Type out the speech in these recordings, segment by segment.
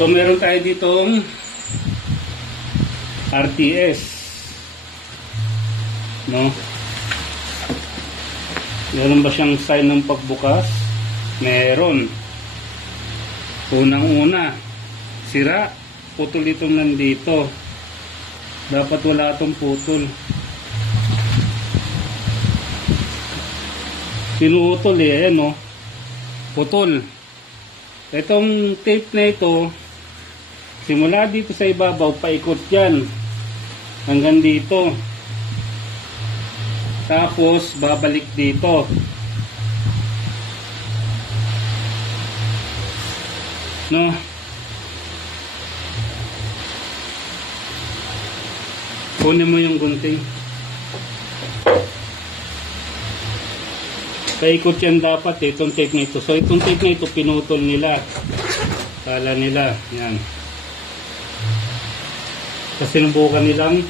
So meron tayo ditong RTS, no? Meron ba siyang sign ng pagbukas? Meron. Unang-una, sira, putol itong nandito. Dapat wala itong putol. Pinutol ayan, no? Putol. Itong tape na ito, simula dito sa ibabaw, paikot yan hanggang dito, tapos babalik dito. No, kunin mo yung gunting, paikot yan dapat itong tape na ito. So itong tape na ito pinutol nila, kala nila yan, kasi sinubukan nilang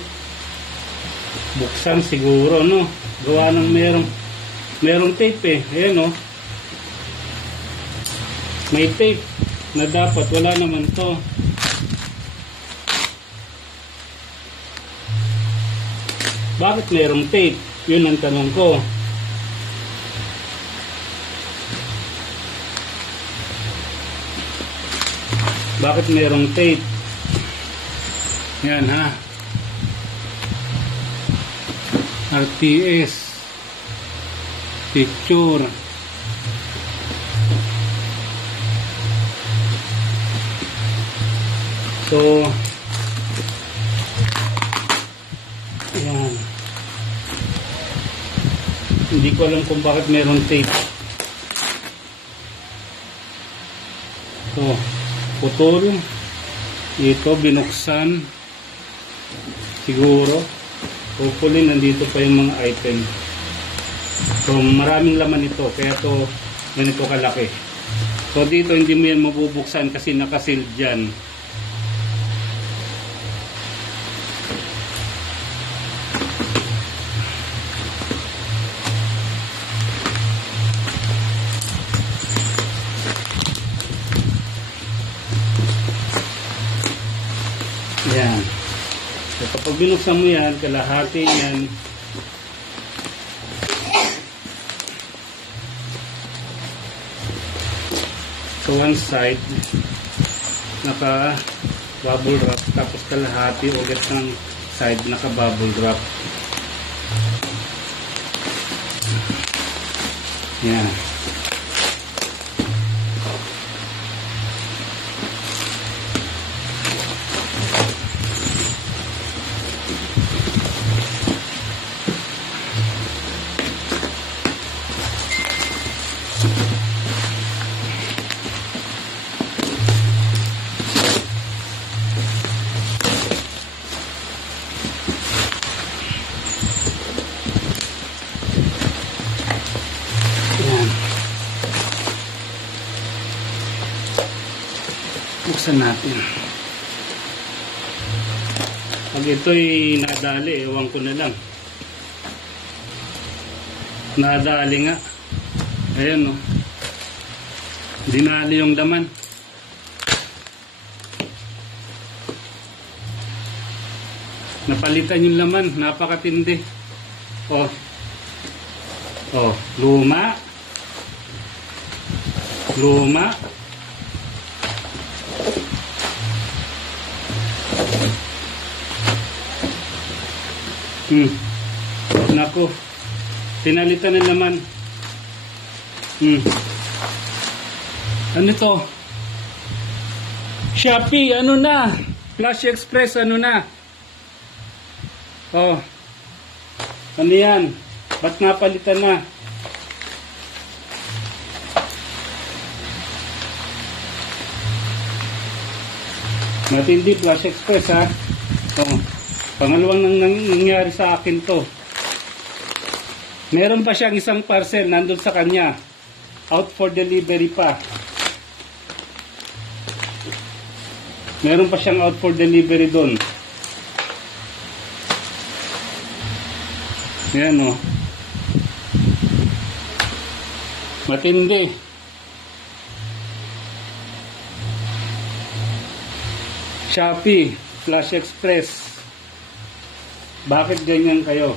buksan siguro, no? Gawa ng merong tape ayan, no? May tape na dapat wala naman to. Bakit merong tape? Yun ang tanong ko. Bakit merong tape? Yan, ha? RTS picture. So yan, hindi ko alam kung bakit merong tape. So putol ito, binuksan siguro. Hopefully nandito pa yung mga item. So maraming laman ito, kaya to ganito kalaki. So dito hindi mo yan mabubuksan kasi nakasealed dyan. Yan. So, kapag binuksan mo yan, kalahati yan. So one side naka bubble wrap, tapos kalahati ulit ng side naka bubble wrap. Yan. Buksan natin. Pag ito'y nadali, ewan ko na lang. Nadali nga. Ayan, no? Dinali yung laman. Napalitan yung laman. Napakatindi. Oh. Oh, luma. Luma. Nako, pinalitan ng laman. Ano to? Shopee, ano na? Flash Express, ano na? Oh, ano yan? Ba't napalitan na? Matindi, Flash Express, ha? Oh. Pangalawang nangyari sa akin to. Meron pa siyang isang parcel nandun sa kanya. Out for delivery pa. Meron pa siyang out for delivery doon. Yan, o. Matindi. Shopee, Flash Express. Bakit ganyan kayo?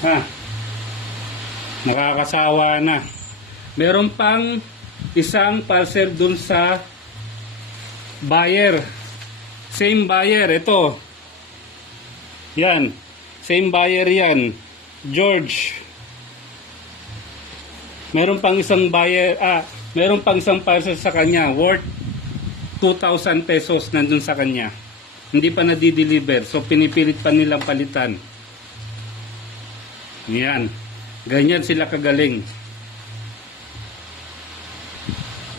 Ha? Nakakasawa na. Meron pang isang parcel dun sa buyer. Same buyer, ito. Yan. Same buyer yan. George. Meron pang isang buyer, meron pang isang parcel sa kanya worth 2,000 pesos nandun sa kanya. Hindi pa na-deliver. So, pinipilit pa nilang palitan. Yan. Ganyan sila kagaling.